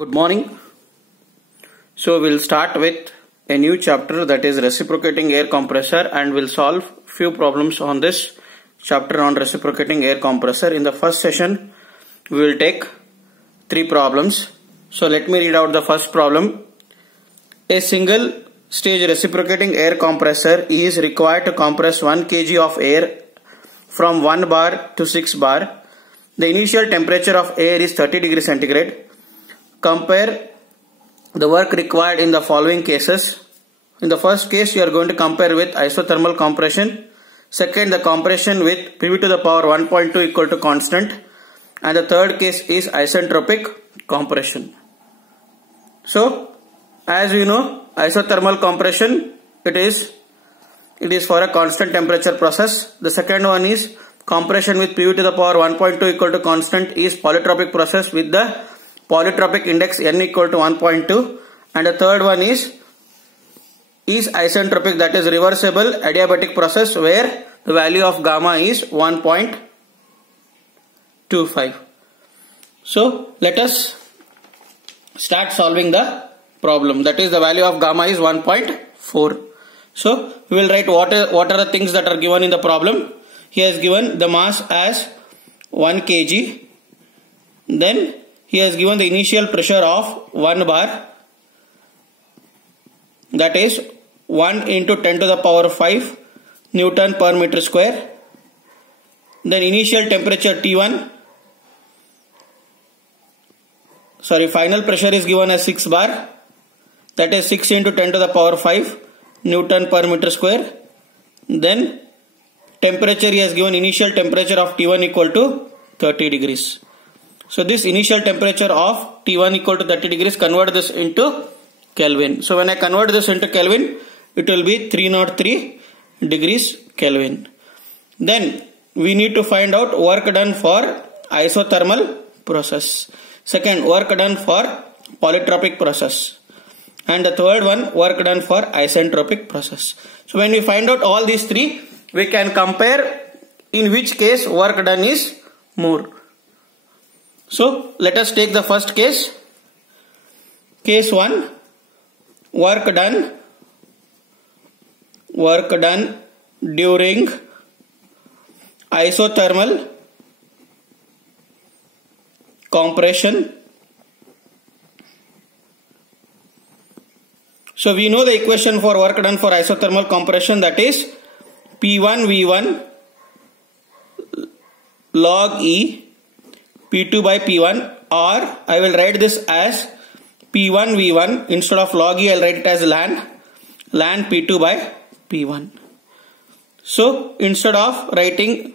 Good morning. So we'll start with a new chapter, that is reciprocating air compressor, and we'll solve few problems on this chapter on reciprocating air compressor. In the first session we will take 3 problems. So let me read out the first problem. A single stage reciprocating air compressor is required to compress 1 kg of air from 1 bar to 6 bar. The initial temperature of air is 30 degrees centigrade. Compare the work required in the following cases. In the first case, you are going to compare with isothermal compression. Second, the compression with PV to the power 1.2 equal to constant. And the third case is isentropic compression. So, as we know, isothermal compression, it is for a constant temperature process. The second one is compression with PV to the power 1.2 equal to constant is polytropic process with the polytropic index n equal to 1.2, and the third one is isentropic, that is reversible adiabatic process where the value of gamma is 1.25. So let us start solving the problem. That is, the value of gamma is 1.4. So we will write what are the things that are given in the problem. He has given the mass as 1 kg. Then he has given the initial pressure of 1 bar, that is 1 into 10 to the power 5 Newton per meter square. Then initial temperature T1, final pressure is given as 6 bar, that is 6 into 10 to the power 5 Newton per meter square. Then temperature he has given initial temperature of T1 equal to 30 degrees. So this initial temperature of T1 equal to 30 degrees, convert this into Kelvin. So when I convert this into Kelvin, it will be 303 degrees Kelvin. Then we need to find out work done for isothermal process. Second, work done for polytropic process. And the third one, work done for isentropic process. So when we find out all these 3, we can compare in which case work done is more. So let us take the first case. Case 1, work done during isothermal compression. So we know the equation for work done for isothermal compression, that is P1 V1 log E P2 by P1, or I will write this as P1 V1, instead of log E I will write it as ln P2 by P1. So instead of writing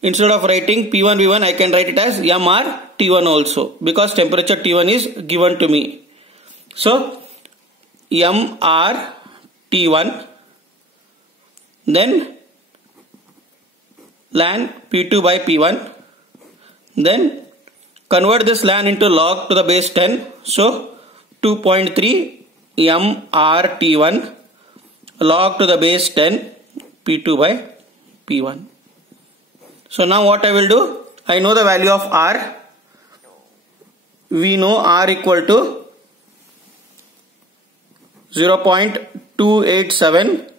P1 V1, I can write it as MR T1 also, because temperature T1 is given to me. So MR T1, then ln P2 by P1. Then convert this ln into log to the base 10. So 2.3 MRT1 log to the base 10 P2 by P1. So now what I will do, I know the value of R. We know R equal to 0.287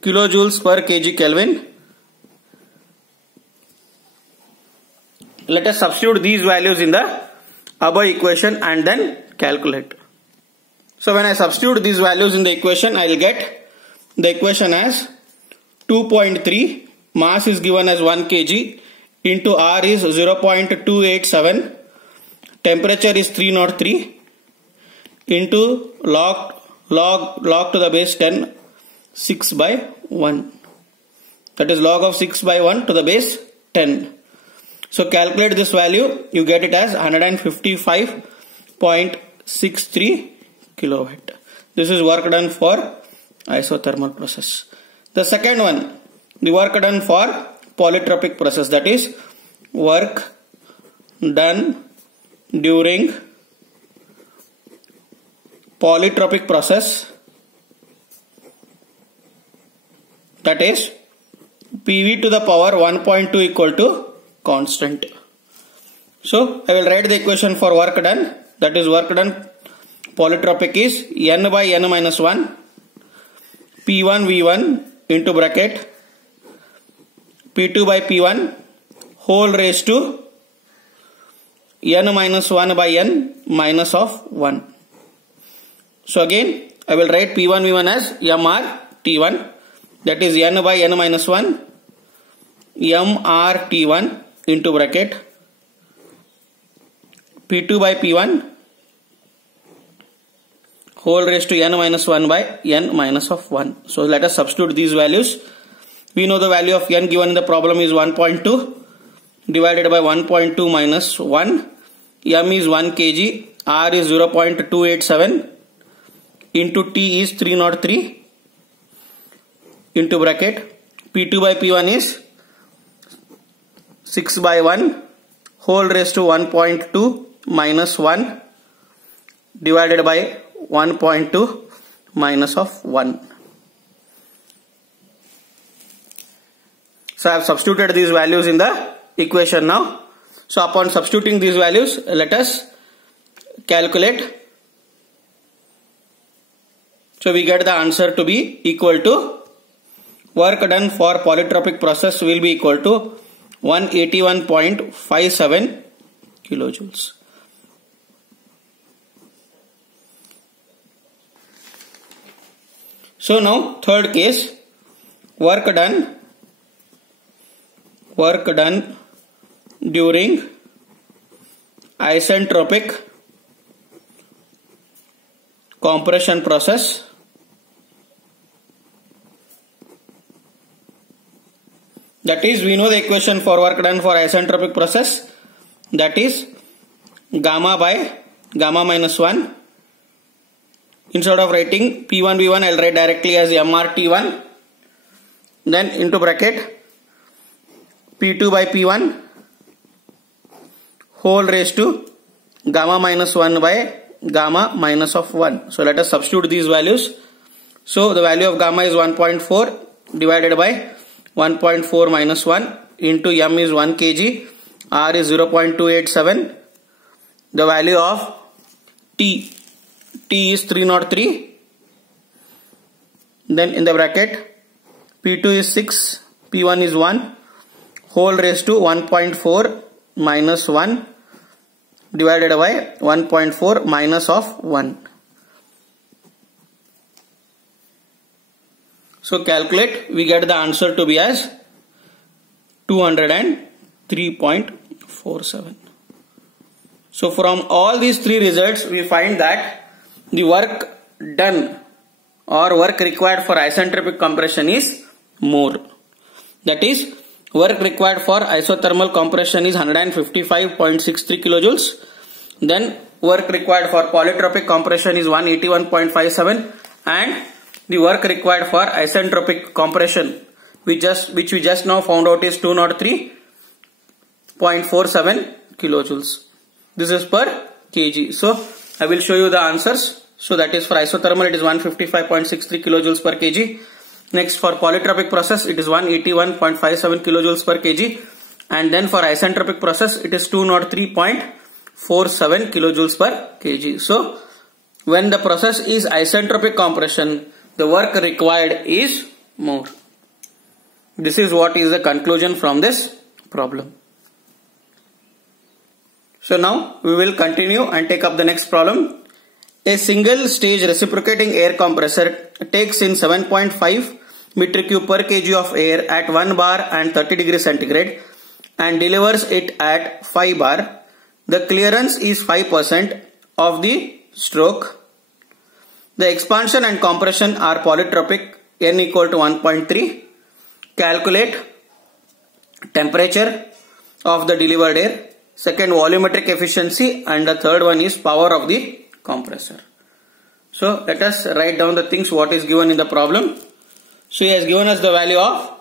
kilojoules per kg Kelvin. Let us substitute these values in the above equation and then calculate. So when I substitute these values in the equation, I will get the equation as 2.3, mass is given as 1 kg, into R is 0.287, temperature is 303, into log to the base 10, 6 by 1. That is log of 6 by 1 to the base 10. So calculate this value, you get it as 155.63 kilowatt. This is work done for isothermal process. The second one, the work done for polytropic process, that is work done during polytropic process, that is PV to the power 1.2 equal to constant. So I will write the equation for work done. That is work done polytropic is n by n minus 1 P1 V1 into bracket P2 by P1 whole raised to n minus 1 by n minus of 1. So again I will write P1 V1 as mr T1, that is n by n minus 1 mr T1 into bracket P2 by P1 whole raised to n minus 1 by n minus of 1. So let us substitute these values. We know the value of n given in the problem is 1.2 divided by 1.2 minus 1. M is 1 kg, R is 0.287 into T is 303 into bracket P2 by P1 is 6 by 1 whole raised to 1.2 minus 1 divided by 1.2 minus of 1. So I have substituted these values in the equation now. So upon substituting these values, let us calculate. So we get the answer to be equal to work done for polytropic process will be equal to 181.57 kilojoules. So now third case, work done during isentropic compression process. That is, we know the equation for work done for isentropic process, that is gamma by gamma minus 1. Instead of writing P1 V1, I will write directly as mRT1, then into bracket P2 by P1 whole raised to gamma minus 1 by gamma minus of 1. So let us substitute these values. So the value of gamma is 1.4 divided by 1.4 minus 1 into M is 1 kg, R is 0.287. The value of T is 303. Then in the bracket P2 is 6, P1 is 1 whole raised to 1.4 minus 1 divided by 1.4 minus of 1. So calculate, we get the answer to be as 203.47. So from all these three results, we find that the work done or work required for isentropic compression is more. That is, work required for isothermal compression is 155.63 kilojoules. Then work required for polytropic compression is 181.57, and the work required for isentropic compression which we just now found out is 203.47 kilojoules. This is per kg. So I will show you the answers. So that is for isothermal it is 155.63 kilojoules per kg. Next for polytropic process it is 181.57 kilojoules per kg, and then for isentropic process it is 203.47 kilojoules per kg. So when the process is isentropic compression, the work required is more. This is what is the conclusion from this problem. So now we will continue and take up the next problem. A single stage reciprocating air compressor takes in 7.5 metric cube per kg of air at 1 bar and 30 degrees centigrade and delivers it at 5 bar. The clearance is 5% of the stroke. The expansion and compression are polytropic, n equal to 1.3. Calculate temperature of the delivered air. Second, volumetric efficiency, and the third one is power of the compressor. So let us write down the things what is given in the problem. So he has given us the value of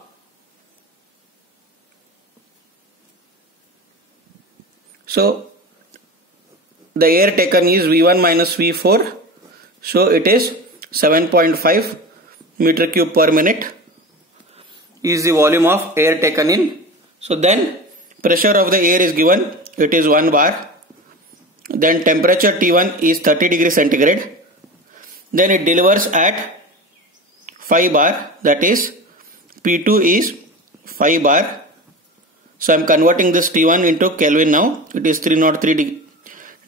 the air taken is V1 minus V4. So it is 7.5 meter cube per minute is the volume of air taken in. So then pressure of the air is given it is 1 bar. Then temperature T1 is 30 degrees centigrade. Then it delivers at 5 bar, that is P2 is 5 bar. So I am converting this T1 into Kelvin now. It is 303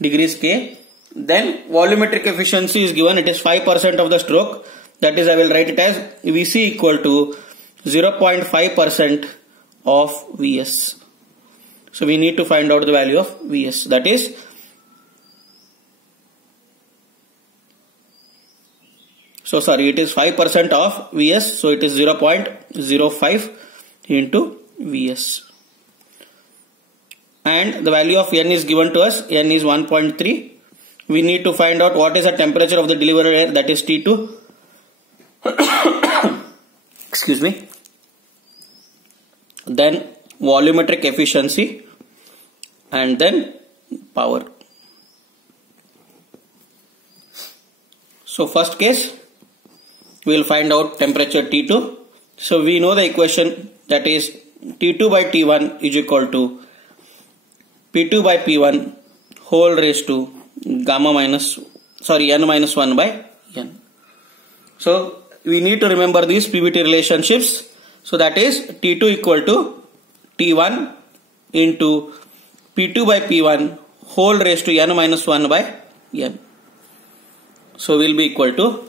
degrees K. Then volumetric efficiency is given. It is 5% of the stroke. That is, I will write it as Vc equal to 0.5% of Vs. So we need to find out the value of Vs. That is, it is 5% of Vs. So it is 0.05 into Vs. And the value of N is given to us. N is 1.3. We need to find out what is the temperature of the delivered air, that is T2. Excuse me. Then volumetric efficiency and then power. So first case, we will find out temperature T2. So we know the equation, that is T2 by T1 is equal to P2 by P1 whole raised to n minus 1 by n. So we need to remember these PVT relationships. So that is T2 equal to T1 into P2 by P1 whole raised to n minus 1 by n. So will be equal to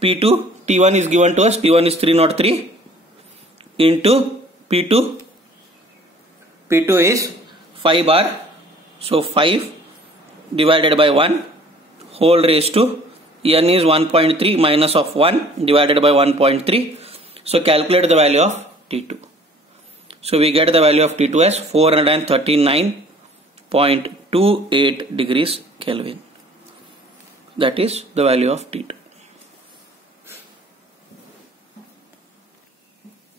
P2, T1 is given to us, T1 is 303 into P2. P2 is 5 bar. So 5 divided by 1 whole raised to n is 1.3 minus of 1 divided by 1.3. So calculate the value of T2. So we get the value of T2 as 439.28 degrees Kelvin. That is the value of T2.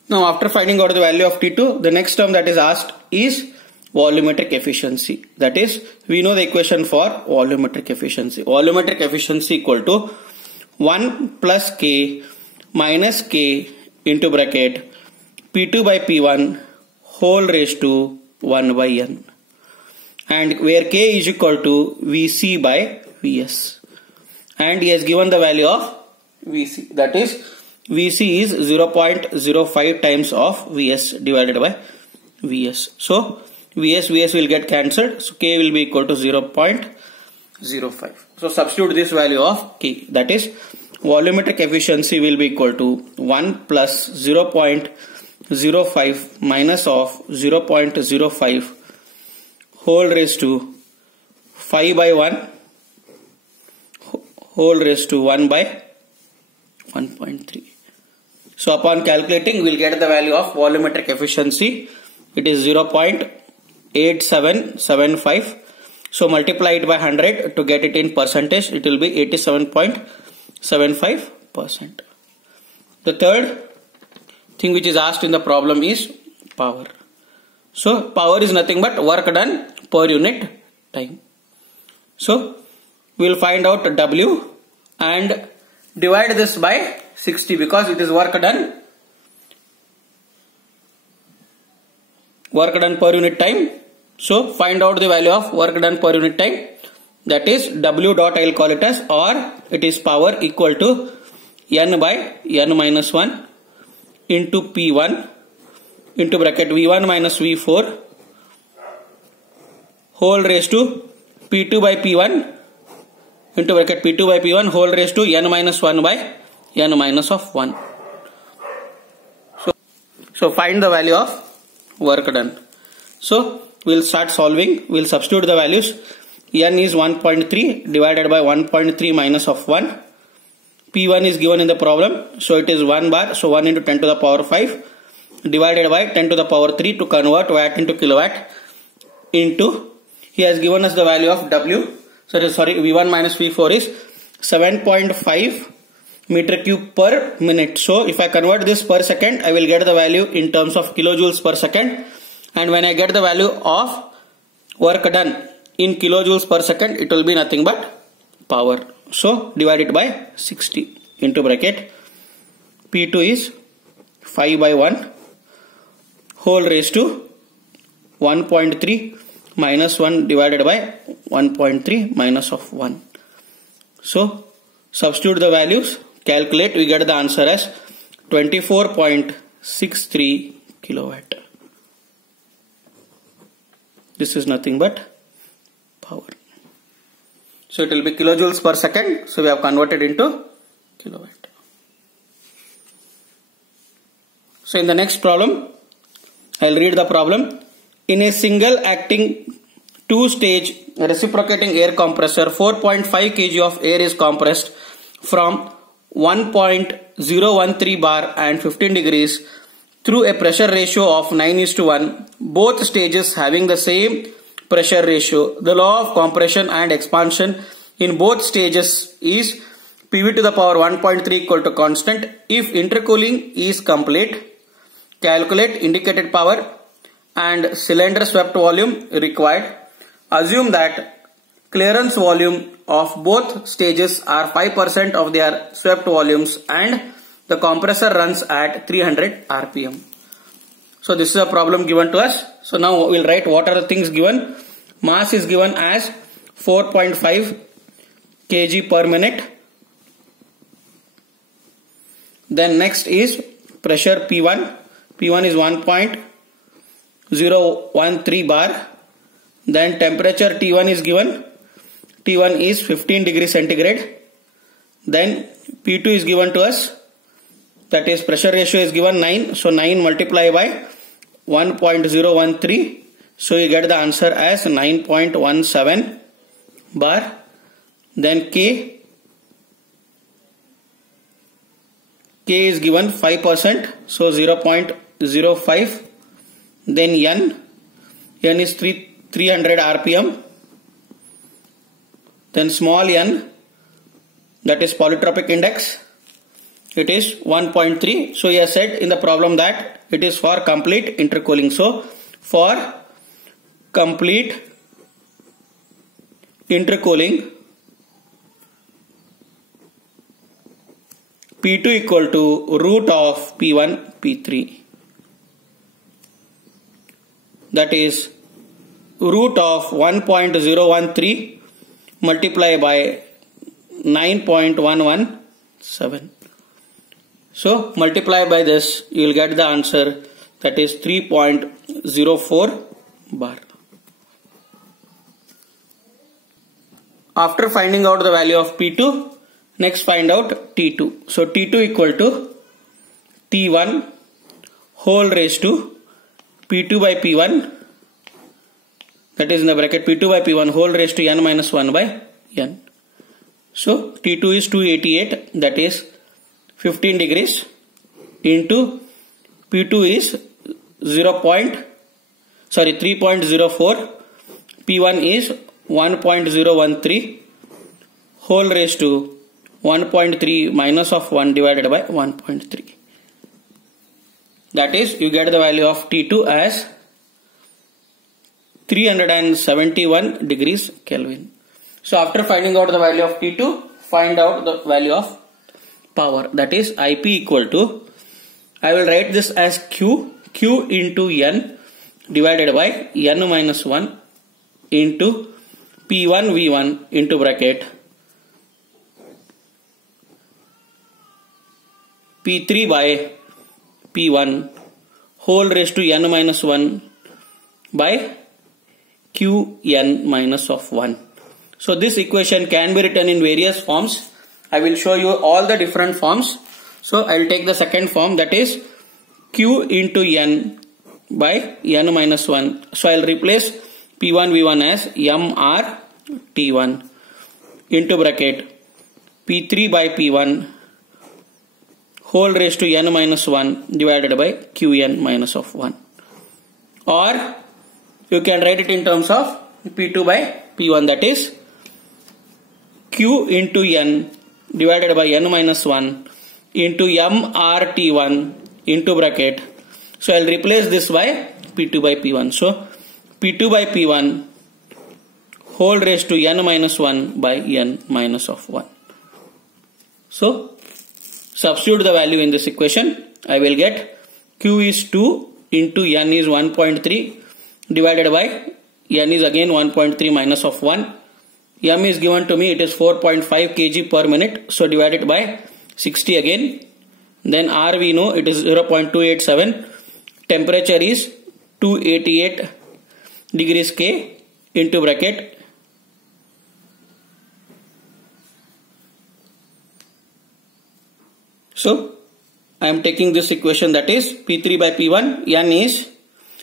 Now after finding out the value of T2, the next term that is asked is volumetric efficiency. That is, we know the equation for volumetric efficiency. Volumetric efficiency equal to 1 plus K minus K into bracket P2 by P1 whole raised to 1 by n. And where K is equal to Vc by Vs. And he has given the value of Vc. That is, Vc is 0.05 times of Vs divided by Vs. So Vs will get cancelled. So K will be equal to 0.05. So substitute this value of K. That is, volumetric efficiency will be equal to 1 plus 0.05 minus of 0.05 whole raised to 5 by 1 whole raised to 1 by 1.3. So upon calculating, we will get the value of volumetric efficiency. It is 0.8775. So multiply it by 100 to get it in percentage. It will be 87.75%. The third thing which is asked in the problem is power. So power is nothing but work done per unit time. So we will find out W and divide this by 60 because it is work done per unit time. So find out the value of work done per unit time. That is W dot, I will call it as, or it is power equal to n by n minus 1 into P1 into bracket V1 minus V4 whole raised to P2 by P1 into bracket P2 by P1 whole raised to n minus 1 by n minus of 1. So find the value of work done. So we will start solving. We will substitute the values. N is 1.3 divided by 1.3 minus of 1. P1 is given in the problem. So it is 1 bar. So 1 into 10 to the power 5 divided by 10 to the power 3 to convert watt into kilowatt into, he has given us the value of W. V1 minus V4 is 7.5 meter cube per minute. So if I convert this per second, I will get the value in terms of kilojoules per second. And when I get the value of work done in kilojoules per second, it will be nothing but power. So divide it by 60 into bracket P2 is 5 by 1 whole raised to 1.3 minus 1 divided by 1.3 minus of 1. So substitute the values, calculate, we get the answer as 24.63 kilowatt. This is nothing but power. So it will be kilojoules per second. So we have converted into kilowatt. So in the next problem, I will read the problem. In a single acting two-stage reciprocating air compressor, 4.5 kg of air is compressed from 1.013 bar and 15 degrees through a pressure ratio of 9:1, both stages having the same pressure ratio. The law of compression and expansion in both stages is PV to the power 1.3 equal to constant. If intercooling is complete, calculate indicated power and cylinder swept volume required. Assume that clearance volume of both stages are 5% of their swept volumes and the compressor runs at 300 RPM. So this is a problem given to us. So now we'll write what are the things given. Mass is given as 4.5 kg per minute. Then next is pressure P1. P1 is 1.013 bar. Then temperature T1 is given. T1 is 15 degrees centigrade. Then P2 is given to us. That is pressure ratio is given 9. So 9 multiplied by 1.013. So you get the answer as 9.17 bar. Then K is given 5%. So 0.05. Then N is 300 RPM. Then small n, that is polytropic index, it is 1.3. So he has said in the problem that it is for complete intercooling. So for complete intercooling, P2 equal to root of P1 P3. That is root of 1.013 multiplied by 9.117. So multiply by this, you will get the answer, that is 3.04 bar. After finding out the value of P2, next find out T2. So T2 equal to T1 whole raised to P2 by P1, that is in the bracket P2 by P1 whole raised to n minus 1 by n. So T2 is 288, that is 15 degrees into P2 is 3.04, P1 is 1.013 whole raised to 1.3 minus of 1 divided by 1.3. That is, you get the value of T2 as 371 degrees Kelvin. So after finding out the value of T2, find out the value of power, that is IP equal to, I will write this as Q into N divided by N minus 1 into P1 V1 into bracket P3 by P1 whole raised to N minus 1 by Qn minus of 1. So this equation can be written in various forms. I will show you all the different forms. So I will take the second form, that is Q into N by N minus 1. So I will replace P1 V1 as MR T1 into bracket P3 by P1 whole raised to N minus 1 divided by Qn minus of 1. Or you can write it in terms of P2 by P1, that is Q into N divided by N minus 1 into MRT1 into bracket. So I will replace this by P2 by P1. So P2 by P1 whole raised to N minus 1 by N minus of 1. So substitute the value in this equation. I will get Q is 2 into N is 1.3 divided by N is again 1.3 minus of 1. M is given to me, it is 4.5 kg per minute. So divided by 60 again. Then R we know it is 0.287. Temperature is 288 degrees K into bracket. So I am taking this equation, that is P3 by P1. N is,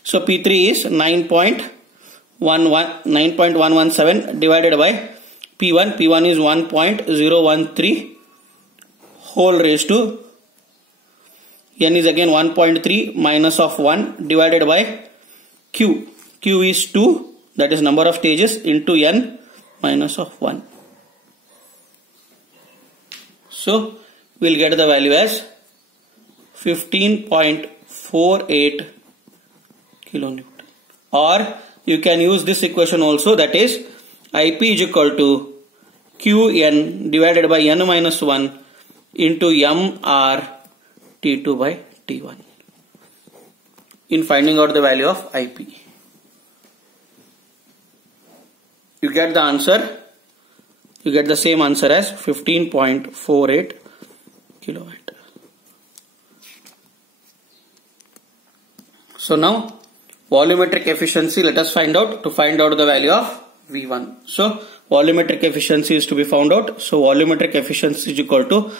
so P3 is 9.117 divided by P1. P1 is 1.013 whole raised to N is again 1.3 minus of 1 divided by Q. Q is 2, that is number of stages, into N minus of 1. So we'll get the value as 15.48 kilonewton. Or you can use this equation also, that is IP is equal to Qn divided by N minus 1 into MR T2 by T1 in finding out the value of IP. You get the answer, you get the same answer as 15.48 kilowatt. So now volumetric efficiency, let us find out. To find out the value of V1. So volumetric efficiency is to be found out. So volumetric efficiency is equal to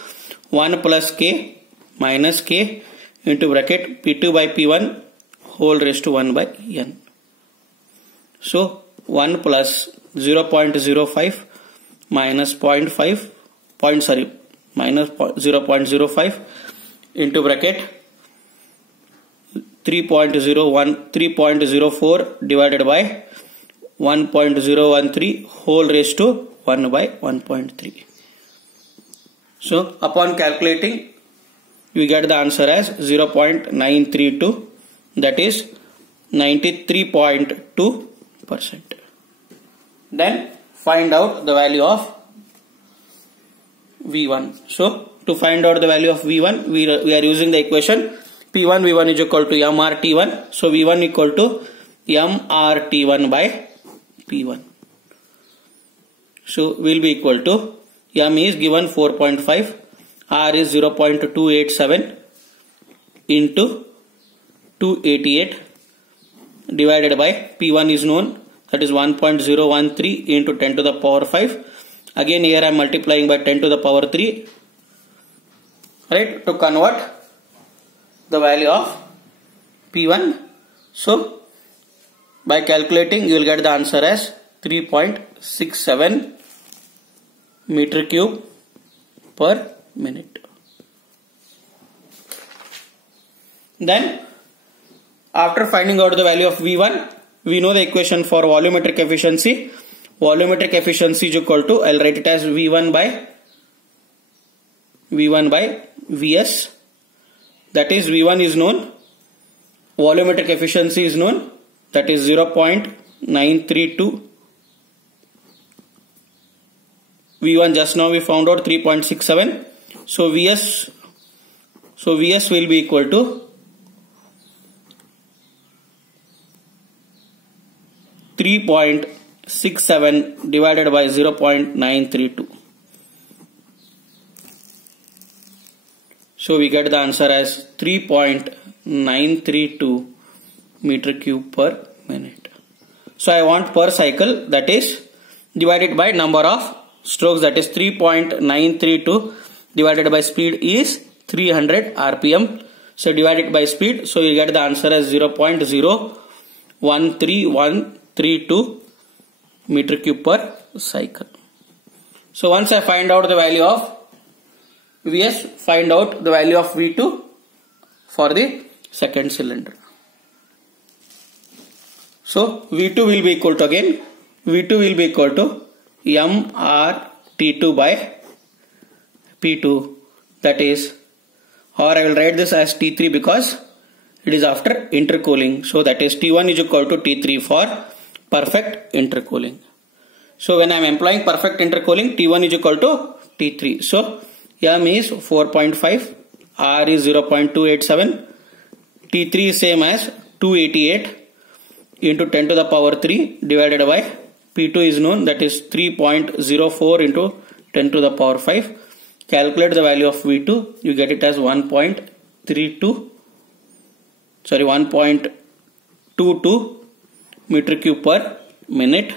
1 plus K minus K into bracket P2 by P1 whole raised to 1 by N. So 1 plus 0.05 minus minus 0.05 into bracket 3.04 divided by 1.013 whole raised to 1 by 1.3. So upon calculating, we get the answer as 0.932, that is 93.2%. Then find out the value of V1. So to find out the value of V1, we are using the equation P1 V1 is equal to MRT1. So V1 equal to MRT1 by P1. So will be equal to, M is given 4.5, R is 0.287 into 288 divided by P1 is known, that is 1.013 into 10 to the power 5. Again here I am multiplying by 10 to the power 3, right, to convert the value of P1. So by calculating you will get the answer as 3.67 meter cube per minute. Then after finding out the value of V1, we know the equation for volumetric efficiency. Volumetric efficiency is equal to, I'll write it as V1 by Vs. That is V1 is known, volumetric efficiency is known, that is 0.932. V1 just now we found out 3.67. So Vs will be equal to 3.67 divided by 0.932. So we get the answer as 3.932 meter cube per minute. So I want per cycle, that is divided by number of strokes, that is 3.932 divided by speed is 300 RPM. So divided by speed, so you get the answer as 0.01332 meter cube per cycle. So once I find out the value of Vs, find out the value of V2 for the second cylinder. So V2 will be equal to, again V2 will be equal to MRT2 by P2, that is, or I will write this as T3 because it is after intercooling. So that is T1 is equal to T3 for perfect intercooling. So when I am employing perfect intercooling, T1 is equal to T3. So M is 4.5, R is 0.287, T3 is same as 288 into 10 to the power 3 divided by P2 is known, that is 3.04 into 10 to the power 5. Calculate the value of V2. You get it as 1.22 meter cube per minute.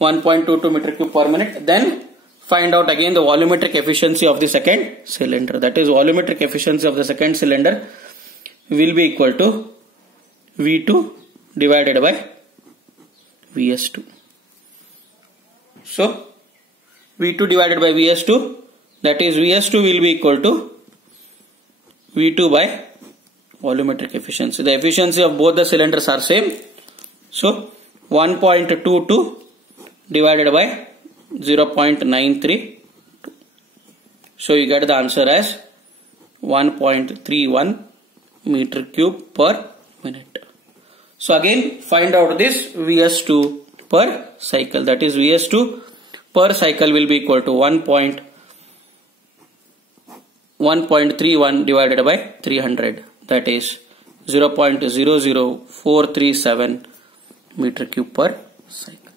1.22 meter cube per minute. Then find out again the volumetric efficiency of the second cylinder. That is, volumetric efficiency of the second cylinder will be equal to V2 divided by Vs2. So V2 divided by Vs2, that is Vs2 will be equal to V2 by volumetric efficiency. The efficiency of both the cylinders are same. So 1.22 divided by 0.93. So you get the answer as 1.31 meter cube per minute. So again find out this Vs2 per cycle. That is, Vs2 per cycle will be equal to 1.31 divided by 300. That is 0.00437 meter cube per cycle.